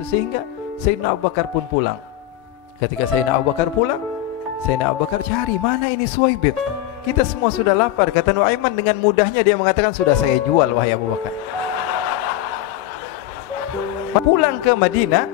itu. Sehingga Sayyidina Abu Bakar pun pulang. Ketika Sayyidina Abu Bakar pulang, Sayyidina Abu Bakar cari, mana ini Suwaibit? Kita semua sudah lapar. Kata Nuaiman dengan mudahnya dia mengatakan, sudah saya jual wahai Abu Bakar. Pulang ke Madinah,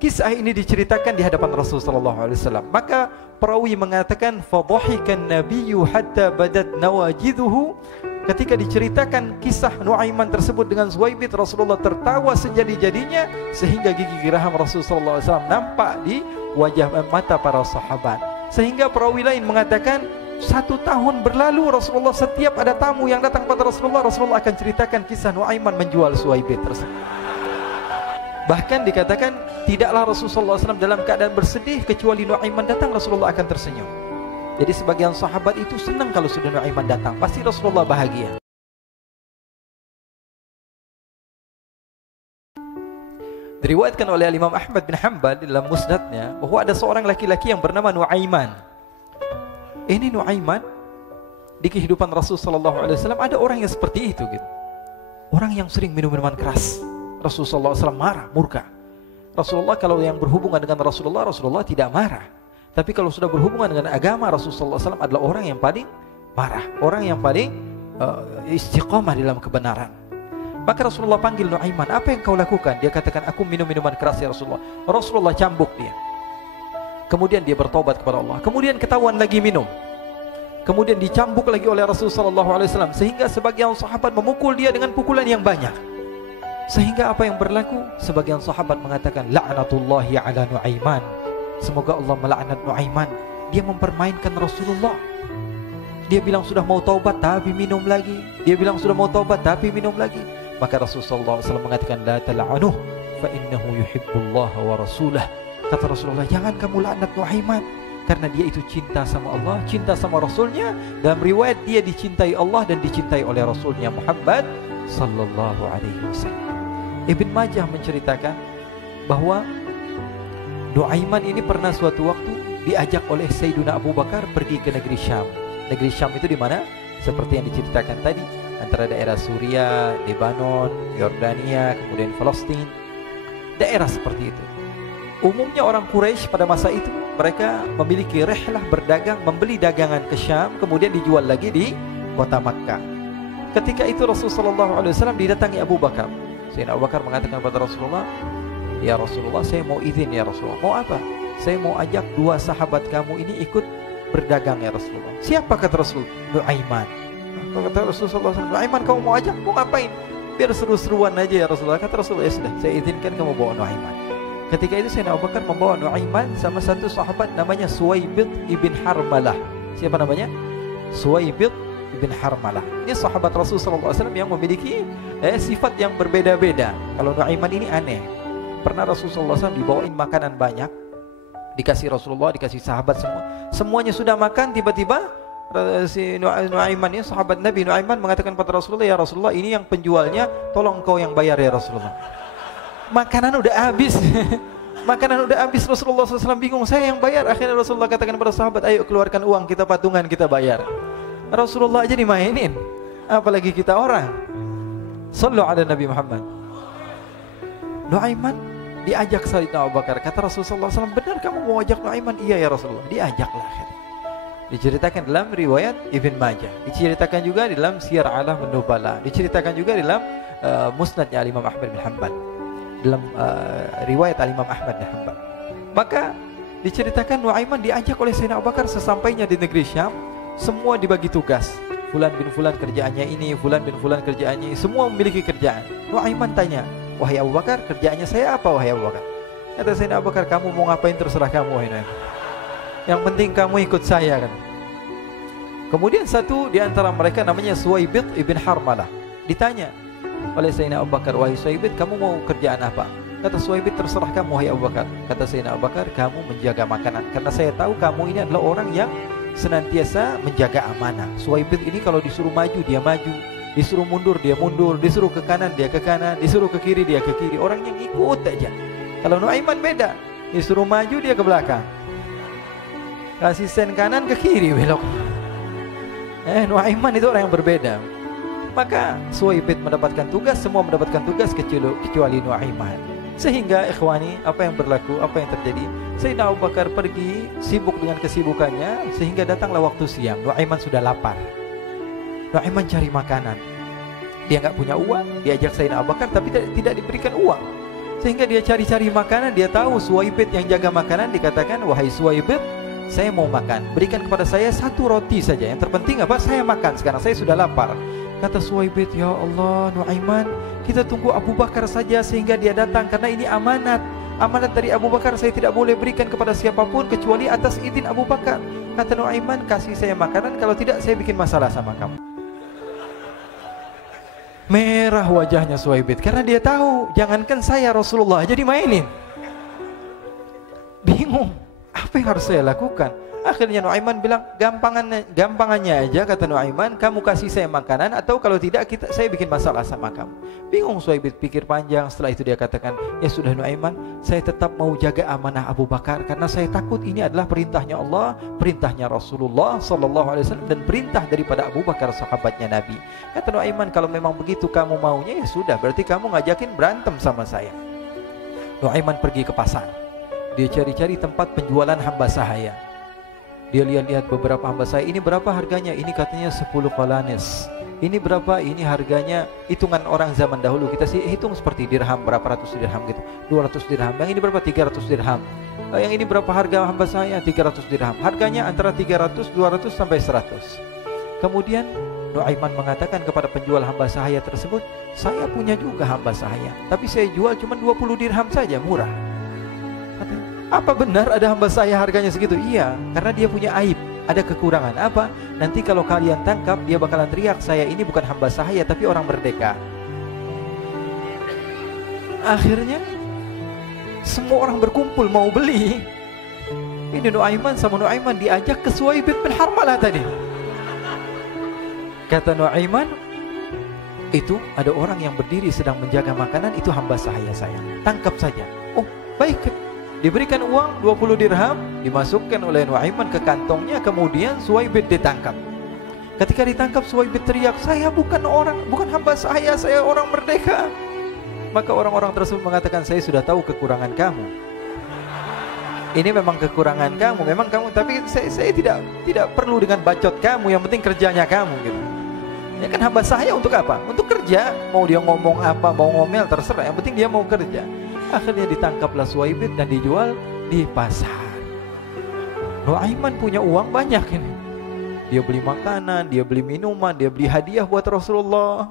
kisah ini diceritakan di hadapan Rasulullah SAW. Maka perawi mengatakan, fadhahikan nabiyyu hatta badat nawajiduhu. Ketika diceritakan kisah Nuaiman tersebut dengan Suwaibit, Rasulullah tertawa sejadi-jadinya sehingga gigi geraham Rasulullah SAW nampak di wajah mata para sahabat. Sehingga perawi lain mengatakan, 1 tahun berlalu Rasulullah setiap ada tamu yang datang pada Rasulullah, Rasulullah akan ceritakan kisah Nuaiman menjual Suwaibit tersebut. Bahkan dikatakan tidaklah Rasulullah SAW dalam keadaan bersedih kecuali Nuaiman datang, Rasulullah akan tersenyum. Jadi sebagian sahabat itu senang kalau sudah Nuaiman datang, pasti Rasulullah bahagia. Diriwayatkan oleh Imam Ahmad bin Hanbal dalam musnadnya bahwa ada seorang laki-laki yang bernama Nuaiman. Ini Nuaiman di kehidupan Rasulullah SAW ada orang yang seperti itu gitu. Orang yang sering minum minuman keras. Rasulullah SAW marah, murka. Rasulullah kalau yang berhubungan dengan Rasulullah, Rasulullah tidak marah. Tapi kalau sudah berhubungan dengan agama, Rasulullah SAW adalah orang yang paling marah, orang yang paling istiqamah dalam kebenaran. Maka Rasulullah panggil Nuaiman, apa yang kau lakukan? Dia katakan, aku minum minuman keras ya Rasulullah. Rasulullah cambuk dia. Kemudian dia bertobat kepada Allah. Kemudian ketahuan lagi minum. Kemudian dicambuk lagi oleh Rasulullah SAW. Sehingga sebagian sahabat memukul dia dengan pukulan yang banyak. Sehingga apa yang berlaku? Sebagian sahabat mengatakan, la'natullahi ala Nuaiman. Semoga Allah melaknat Nuaiman. Dia mempermainkan Rasulullah. Dia bilang sudah mau taubat tapi minum lagi. Dia bilang sudah mau taubat tapi minum lagi. Maka Rasulullah SAW mengatakan, la tal'anuh fa innahu yuhibbullaha wa rasulah. Kata Rasulullah, jangan kamu laknat Nuaiman, karena dia itu cinta sama Allah, cinta sama Rasulnya. Dalam riwayat dia dicintai Allah dan dicintai oleh Rasulnya Muhammad sallallahu alaihi wasallam. Ibn Majah menceritakan bahwa Nuaiman ini pernah suatu waktu diajak oleh Sayyidina Abu Bakar pergi ke negeri Syam. Negeri Syam itu di mana? Seperti yang diceritakan tadi, antara daerah Suriah, Lebanon, Yordania, kemudian Palestina. Daerah seperti itu. Umumnya orang Quraisy pada masa itu mereka memiliki rihlah berdagang, membeli dagangan ke Syam, kemudian dijual lagi di kota Makkah. Ketika itu Rasulullah SAW didatangi Abu Bakar. Sayyidina Abu Bakar mengatakan kepada Rasulullah, ya Rasulullah, saya mau izin ya Rasulullah. Mau apa? Saya mau ajak 2 sahabat kamu ini ikut berdagang ya Rasulullah. Siapa kata Rasul? Nuaiman. Kata Rasulullah SAW, Nuaiman kamu mau ajak? Mau ngapain? Biar seru-seruan aja ya Rasulullah. Kata Rasulullah, ya sudah, saya izinkan kamu bawa Nuaiman. Ketika itu Sayyidina Abu Bakar membawa Nuaiman sama satu sahabat namanya Suwaibit ibn Harmalah. Siapa namanya? Suwaibit ibn Harmalah. Ini sahabat Rasulullah SAW yang memiliki sifat yang berbeda-beda. Kalau Nuaiman ini aneh. Pernah Rasulullah SAW dibawain makanan banyak, dikasih Rasulullah, dikasih sahabat semua. Semuanya sudah makan, tiba-tiba si Nuaiman ini, sahabat Nabi Nuaiman mengatakan kepada Rasulullah, ya Rasulullah, ini yang penjualnya, tolong kau yang bayar ya Rasulullah. Makanan udah habis. Makanan udah habis, Rasulullah SAW bingung, saya yang bayar. Akhirnya Rasulullah katakan kepada sahabat, ayo keluarkan uang, kita patungan, kita bayar. Rasulullah aja dimainin, apalagi kita orang. Sallu ala Nabi Muhammad. Nuaiman diajak Sayyidina Abu Bakar. Kata Rasulullah SAW, benar kamu mau ajak Nuaiman? Iya ya Rasulullah. Diajaklah akhirnya. Diceritakan dalam riwayat Ibn Majah, diceritakan juga di dalam Siyar A'lam Nubala, diceritakan juga di dalam musnadnya Imam Ahmad bin Hanbal, dalam riwayat Imam Ahmad bin Hanbal. Maka diceritakan Nuaiman diajak oleh Sayyidina Abu Bakar. Sesampainya di negeri Syam, semua dibagi tugas. Fulan bin Fulan kerjaannya ini, Fulan bin Fulan kerjaannya ini, semua memiliki kerjaan. Nuaiman tanya, wahai Abu Bakar, kerjaannya saya apa wahai Abu Bakar? Kata Sayyidina Abu Bakar, kamu mau ngapain terserah kamu wahai Nuaiman. Yang penting kamu ikut saya kan. Kemudian satu di antara mereka namanya Suwaibit ibn Harmalah ditanya oleh Sayyidina Abu Bakar, wahai Suwaibit, kamu mau kerjaan apa? Kata Suwaibit, terserah kamu wahai Abu Bakar. Kata Sayyidina Abu Bakar, kamu menjaga makanan, karena saya tahu kamu ini adalah orang yang senantiasa menjaga amanah. Suwaibit ini kalau disuruh maju dia maju, disuruh mundur dia mundur, disuruh ke kanan dia ke kanan, disuruh ke kiri dia ke kiri. Orang yang ikut aja. Kalau Nuaiman beda, disuruh maju dia ke belakang, kasih sen kanan ke kiri belok. Nuaiman itu orang yang berbeda. Maka Suwaibit mendapatkan tugas, semua mendapatkan tugas kecuali Nuaiman. Sehingga ikhwani, apa yang berlaku, apa yang terjadi? Sayyidina Abu Bakar pergi sibuk dengan kesibukannya, sehingga datanglah waktu siang. Nuaiman sudah lapar. Nuaiman cari makanan. Dia nggak punya uang, diajak Sayyidina Abu Bakar tapi tidak diberikan uang. Sehingga dia cari-cari makanan, dia tahu Suwaibit yang jaga makanan, dikatakan, wahai Suwaibit, saya mau makan, berikan kepada saya 1 roti saja. Yang terpenting apa? Saya makan, sekarang saya sudah lapar. Kata Suwaibit, ya Allah Nuaiman, kita tunggu Abu Bakar saja sehingga dia datang, karena ini amanat. Amanat dari Abu Bakar, saya tidak boleh berikan kepada siapapun kecuali atas izin Abu Bakar. Kata Nuaiman, kasih saya makanan, kalau tidak saya bikin masalah sama kamu. Merah wajahnya Suwaibit karena dia tahu, jangankan saya Rasulullah aja dimainin. Bingung, apa yang harus saya lakukan? Akhirnya Nuaiman bilang, gampangannya aja, kata Nuaiman, kamu kasih saya makanan, atau kalau tidak saya bikin masalah sama kamu. Bingung Suwaibit, pikir panjang. Setelah itu dia katakan, ya sudah Nuaiman, saya tetap mau jaga amanah Abu Bakar, karena saya takut ini adalah perintahnya Allah, perintahnya Rasulullah SAW, dan perintah daripada Abu Bakar sahabatnya Nabi. Kata Nuaiman, kalau memang begitu kamu maunya, ya sudah, berarti kamu ngajakin berantem sama saya. Nuaiman pergi ke pasar. Dia cari-cari tempat penjualan hamba sahaya. Dia lihat-lihat beberapa hamba sahaya. Ini berapa harganya? Ini katanya 10 qalanis. Ini berapa? Ini harganya hitungan orang zaman dahulu. Kita sih hitung seperti dirham, berapa ratus dirham gitu. 200 dirham. Yang ini berapa? 300 dirham. Yang ini berapa harga hamba sahaya? 300 dirham. Harganya antara 300, 200 sampai 100. Kemudian Nuaiman mengatakan kepada penjual hamba sahaya tersebut, saya punya juga hamba sahaya, tapi saya jual cuma 20 dirham saja, murah. Apa benar ada hamba saya harganya segitu? Iya, karena dia punya aib, ada kekurangan. Apa? Nanti kalau kalian tangkap, dia bakalan teriak, saya ini bukan hamba sahaya tapi orang merdeka. Akhirnya semua orang berkumpul mau beli. Ini Nuaiman sama Nuaiman diajak ke Suwaibit bin Harmalah tadi. Kata Nuaiman, itu ada orang yang berdiri sedang menjaga makanan, itu hamba sahaya saya, tangkap saja. Oh baik. Diberikan uang 20 dirham, dimasukkan oleh Nuaiman ke kantongnya, kemudian Suwaibit ditangkap. Ketika ditangkap, Suwaibit teriak, saya bukan hamba saya orang merdeka. Maka orang-orang tersebut mengatakan, saya sudah tahu kekurangan kamu. Ini memang kekurangan kamu, memang kamu, tapi saya tidak perlu dengan bacot kamu, yang penting kerjanya kamu gitu. Ya kan hamba saya untuk apa? Untuk kerja, mau dia ngomong apa, mau ngomel terserah, yang penting dia mau kerja. Akhirnya ditangkaplah Suwaibit dan dijual di pasar. Nuaiman punya uang banyak ini. Dia beli makanan, dia beli minuman, dia beli hadiah buat Rasulullah.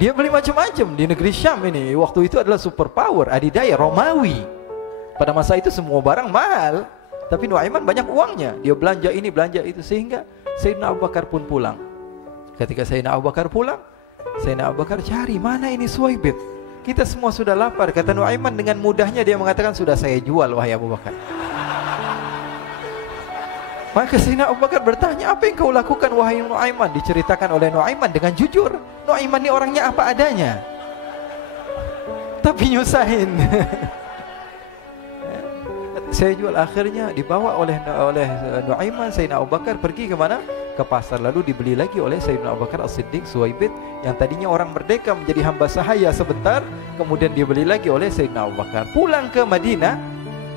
Dia beli macam-macam di negeri Syam ini. Waktu itu adalah superpower, adidaya Romawi. Pada masa itu semua barang mahal, tapi Nuaiman banyak uangnya. Dia belanja ini, belanja itu, sehingga Sayyidina Abu Bakar pun pulang. Ketika Sayyidina Abu Bakar pulang, Sayyidina Abu Bakar cari, mana ini Suwaibit? Kita semua sudah lapar. Kata Nuaiman dengan mudahnya dia mengatakan, sudah saya jual wahai Abu Bakar. Maka Sayyidina Abu Bakar bertanya, apa yang kau lakukan wahai Nuaiman? Diceritakan oleh Nuaiman dengan jujur. Nuaiman ini orangnya apa adanya, tapi nyusahin. Saya jual. Akhirnya dibawa oleh Nuaiman, Sayyidina Abu Bakar pergi ke mana? Ke pasar. Lalu dibeli lagi oleh Sayyidina Abu Bakar As-Siddiq, Suwaibit yang tadinya orang merdeka menjadi hamba sahaya sebentar, kemudian dibeli lagi oleh Sayyidina Abu Bakar. Pulang ke Madinah,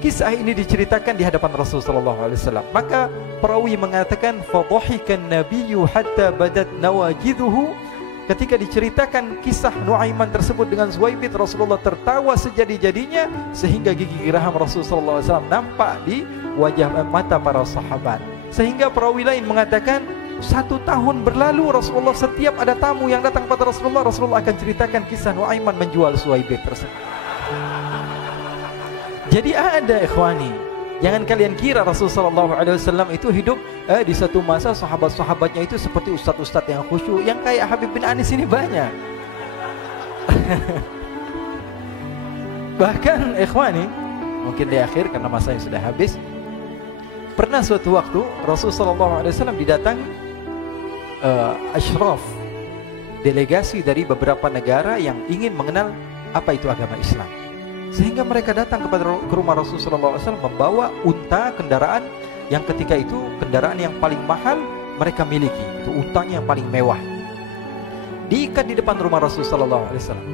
kisah ini diceritakan di hadapan Rasulullah SAW. Maka perawi mengatakan, fadhahikan nabiyyu hatta badat nawajiduhu. Ketika diceritakan kisah Nuaiman tersebut dengan Suwaibit, Rasulullah tertawa sejadi-jadinya sehingga gigi geraham Rasulullah SAW nampak di wajah mata para sahabat. Sehingga perawi lain mengatakan, 1 tahun berlalu Rasulullah, setiap ada tamu yang datang pada Rasulullah akan ceritakan kisah Nuaiman menjual Suwaibit tersebut. Jadi ada ikhwani, jangan kalian kira Rasulullah SAW itu hidup di satu masa sahabat-sahabatnya itu seperti ustadz-ustadz yang khusyuk, yang kayak Habib bin Anis ini banyak. Bahkan ikhwani, mungkin di akhir karena masanya sudah habis, pernah suatu waktu Rasulullah SAW didatangi asyraf, delegasi dari beberapa negara yang ingin mengenal apa itu agama Islam. Sehingga mereka datang ke rumah Rasulullah SAW membawa unta, kendaraan yang ketika itu kendaraan yang paling mahal mereka miliki, itu untanya yang paling mewah. diikat di depan rumah Rasul sallallahu alaihi wasallam.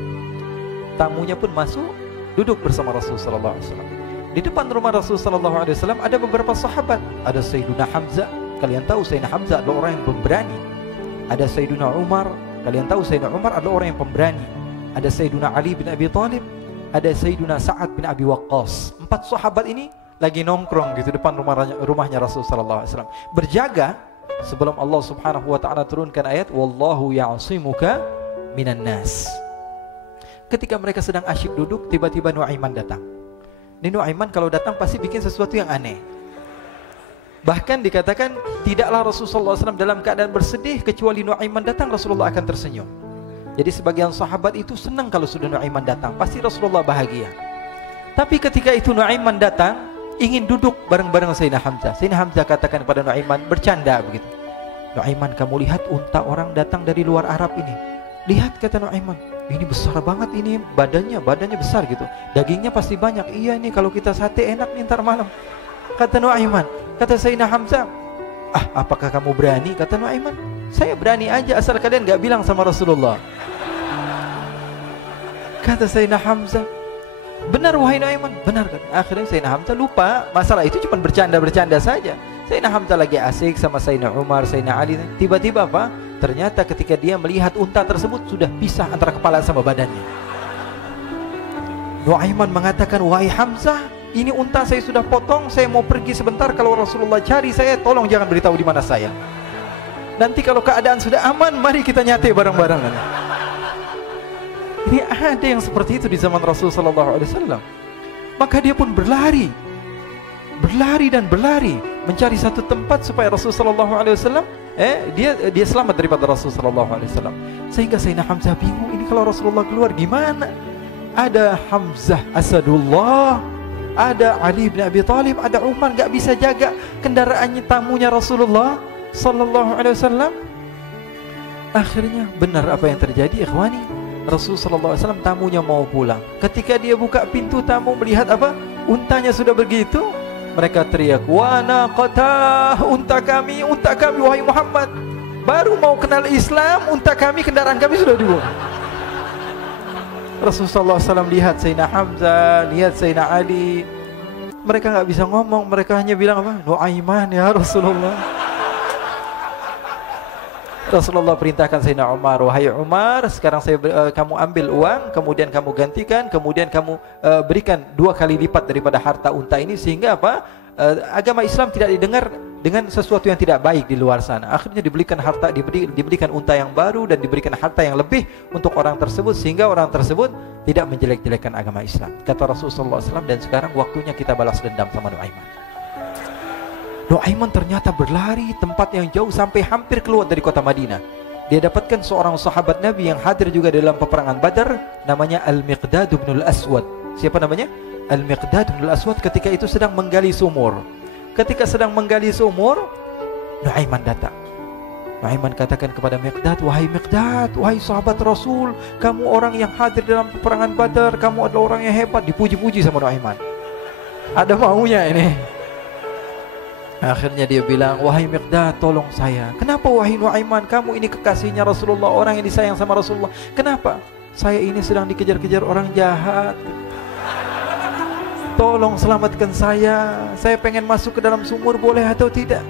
Tamunya pun masuk, duduk bersama Rasul sallallahu alaihi wasallam. Di depan rumah Rasul sallallahu alaihi wasallam ada beberapa sahabat. Ada Sayyiduna Hamzah. Kalian tahu Sayyidina Hamzah adalah orang yang pemberani. Ada Sayyiduna Umar. Kalian tahu Sayyidina Umar adalah orang yang pemberani. Ada Sayyiduna Ali bin Abi Thalib. Ada Sayyiduna Sa'ad bin Abi Waqqas. 4 sahabat ini lagi nongkrong gitu depan rumahnya Rasul sallallahu alaihi wasallam, berjaga sebelum Allah Subhanahu wa taala turunkan ayat wallahu ya'simuka minan nas. Ketika mereka sedang asyik duduk, tiba-tiba Nuaiman datang. Ini Nuaiman kalau datang pasti bikin sesuatu yang aneh. Bahkan dikatakan tidaklah Rasulullah SAW dalam keadaan bersedih, kecuali Nuaiman datang Rasulullah akan tersenyum. Jadi sebagian sahabat itu senang kalau sudah Nuaiman datang, pasti Rasulullah bahagia. Tapi ketika itu Nuaiman datang, ingin duduk bareng-bareng Sayyidina Hamzah. Sayyidina Hamzah katakan kepada Nuaiman, bercanda begitu. Nuaiman, kamu lihat unta orang datang dari luar Arab ini. Lihat, kata Nuaiman, ini besar banget, ini badannya besar gitu. Dagingnya pasti banyak. Iya, ini kalau kita sate enak nih ntar malam. Kata Nuaiman. Kata Sayyidina Hamzah, apakah kamu berani? Kata Nuaiman, saya berani aja asal kalian gak bilang sama Rasulullah. Kata Sayyidina Hamzah, benar wahai Nuaiman, benar kan? Akhirnya Sayyidina Hamzah lupa masalah itu, cuma bercanda-bercanda saja. Sayyidina Hamzah lagi asik sama Sayyidina Umar, Sayyidina Ali. Tiba-tiba apa? Ternyata ketika dia melihat unta tersebut sudah pisah antara kepala sama badannya. Nuaiman mengatakan, wahai Hamzah, ini unta saya sudah potong, saya mau pergi sebentar. Kalau Rasulullah cari saya, tolong jangan beritahu di mana saya. Nanti kalau keadaan sudah aman, mari kita nyate bareng-bareng. Ini ada yang seperti itu di zaman Rasul sallallahu alaihi wasallam. Maka dia pun berlari dan berlari mencari satu tempat supaya Rasul sallallahu alaihi wasallam dia selamat daripada Rasul sallallahu alaihi wasallam. Sehingga Sayyidina Hamzah bingung, ini kalau Rasulullah keluar gimana? Ada Hamzah Asadullah, ada Ali bin Abi Thalib, ada Umar, gak bisa jaga kendaraannya tamunya Rasulullah sallallahu alaihi wasallam. Akhirnya benar apa yang terjadi, ikhwani. Rasul sallallahu alaihi wasallam tamunya mau pulang. Ketika dia buka pintu, tamu melihat apa? Untanya sudah begitu. Mereka teriak, "Wa naqata, unta kami wahai Muhammad. Baru mau kenal Islam, unta kami, kendaraan kami sudah dibuang." Rasulullah SAW lihat Sayyidina Hamzah, lihat Sayyidina Ali. Mereka nggak bisa ngomong, mereka hanya bilang apa? Nuaiman ya Rasulullah. Rasulullah perintahkan Sayyidina Umar, wahai Umar, sekarang kamu ambil uang, kemudian kamu gantikan, kemudian kamu berikan 2 kali lipat daripada harta unta ini, sehingga apa? Agama Islam tidak didengar dengan sesuatu yang tidak baik di luar sana. Akhirnya diberikan harta, diberikan unta yang baru dan diberikan harta yang lebih untuk orang tersebut, sehingga orang tersebut tidak menjelek-jelekan agama Islam. Kata Rasulullah SAW, dan sekarang waktunya kita balas dendam sama Nuaiman. Nuaiman ternyata berlari tempat yang jauh sampai hampir keluar dari kota Madinah. Dia dapatkan seorang sahabat Nabi yang hadir juga dalam peperangan Badar, namanya Al-Miqdad bin Al-Aswad. Siapa namanya? Al-Miqdad bin Al-Aswad ketika itu sedang menggali sumur. Ketika sedang menggali sumur, Nuaiman datang. Nuaiman katakan kepada Miqdad, wahai Miqdad, wahai sahabat Rasul, kamu orang yang hadir dalam peperangan Badar, kamu adalah orang yang hebat. Dipuji-puji sama Nuaiman. Ada maunya ini. Akhirnya dia bilang, wahai Miqdad, tolong saya. Kenapa wahai Nuaiman, kamu ini kekasihnya Rasulullah, orang yang disayang sama Rasulullah. Kenapa? Saya ini sedang dikejar-kejar orang jahat. Tolong selamatkan saya. Saya pengen masuk ke dalam sumur, boleh atau tidak?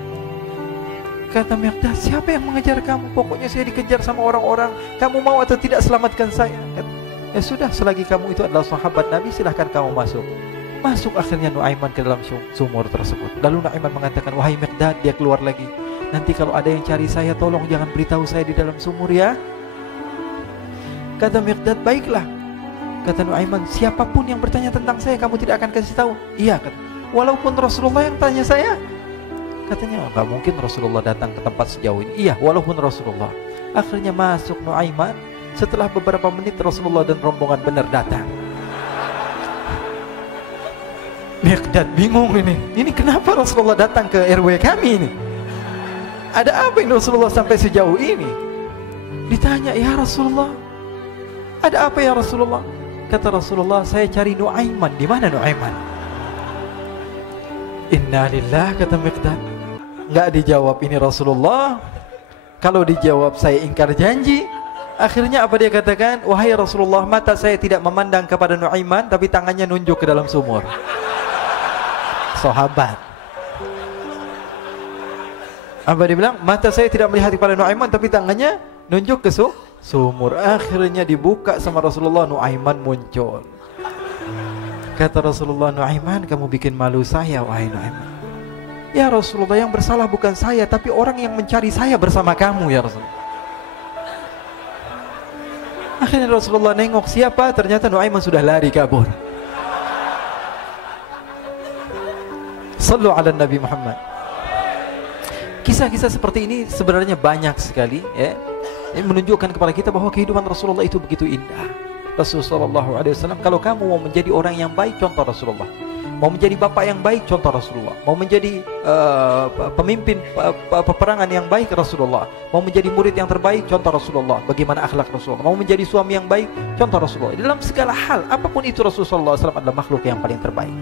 Kata Miqdad, siapa yang mengejar kamu? Pokoknya saya dikejar sama orang-orang. Kamu mau atau tidak selamatkan saya? Ya sudah, selagi kamu itu adalah sahabat Nabi, silahkan kamu masuk. Masuk akhirnya Nuaiman ke dalam sumur tersebut. Lalu Nuaiman mengatakan, wahai Miqdad, dia keluar lagi. Nanti kalau ada yang cari saya, tolong jangan beritahu saya di dalam sumur ya. Kata Miqdad, baiklah. Kata Nuaiman, siapapun yang bertanya tentang saya, kamu tidak akan kasih tahu. Iya, kata. Walaupun Rasulullah yang tanya saya. Katanya, enggak mungkin Rasulullah datang ke tempat sejauh ini. Iya, walaupun Rasulullah. Akhirnya masuk Nuaiman. Setelah beberapa menit Rasulullah dan rombongan benar datang. Miqdad bingung ini. Ini kenapa Rasulullah datang ke RW kami ini? Ada apa ini Rasulullah sampai sejauh ini? Ditanya, ya Rasulullah, ada apa ya Rasulullah? Kata Rasulullah, saya cari Nuaiman. Di mana Nuaiman? Innalillah, kata Miqdad. Enggak dijawab ini Rasulullah. Kalau dijawab saya ingkar janji. Akhirnya apa dia katakan? Wahai Rasulullah, mata saya tidak memandang kepada Nuaiman, tapi tangannya nunjuk ke dalam sumur. Sahabat. Apa dia bilang? Mata saya tidak melihat kepada Nuaiman, tapi tangannya nunjuk ke sumur. Akhirnya dibuka sama Rasulullah, Nuaiman muncul. Kata Rasulullah, Nuaiman, kamu bikin malu saya, wahai Nuaiman. Ya Rasulullah, yang bersalah bukan saya, tapi orang yang mencari saya bersama kamu, ya Rasulullah. Akhirnya Rasulullah nengok, siapa? Ternyata Nuaiman sudah lari kabur. Sallu ala Nabi Muhammad. Kisah-kisah seperti ini sebenarnya banyak sekali, ya. Ini menunjukkan kepada kita bahwa kehidupan Rasulullah itu begitu indah. Rasulullah SAW, kalau kamu mau menjadi orang yang baik, contoh Rasulullah. Mau menjadi bapak yang baik, contoh Rasulullah. Mau menjadi pemimpin peperangan yang baik, Rasulullah. Mau menjadi murid yang terbaik, contoh Rasulullah. Bagaimana akhlak Rasulullah. Mau menjadi suami yang baik, contoh Rasulullah. Dalam segala hal, apapun itu, Rasulullah SAW adalah makhluk yang paling terbaik.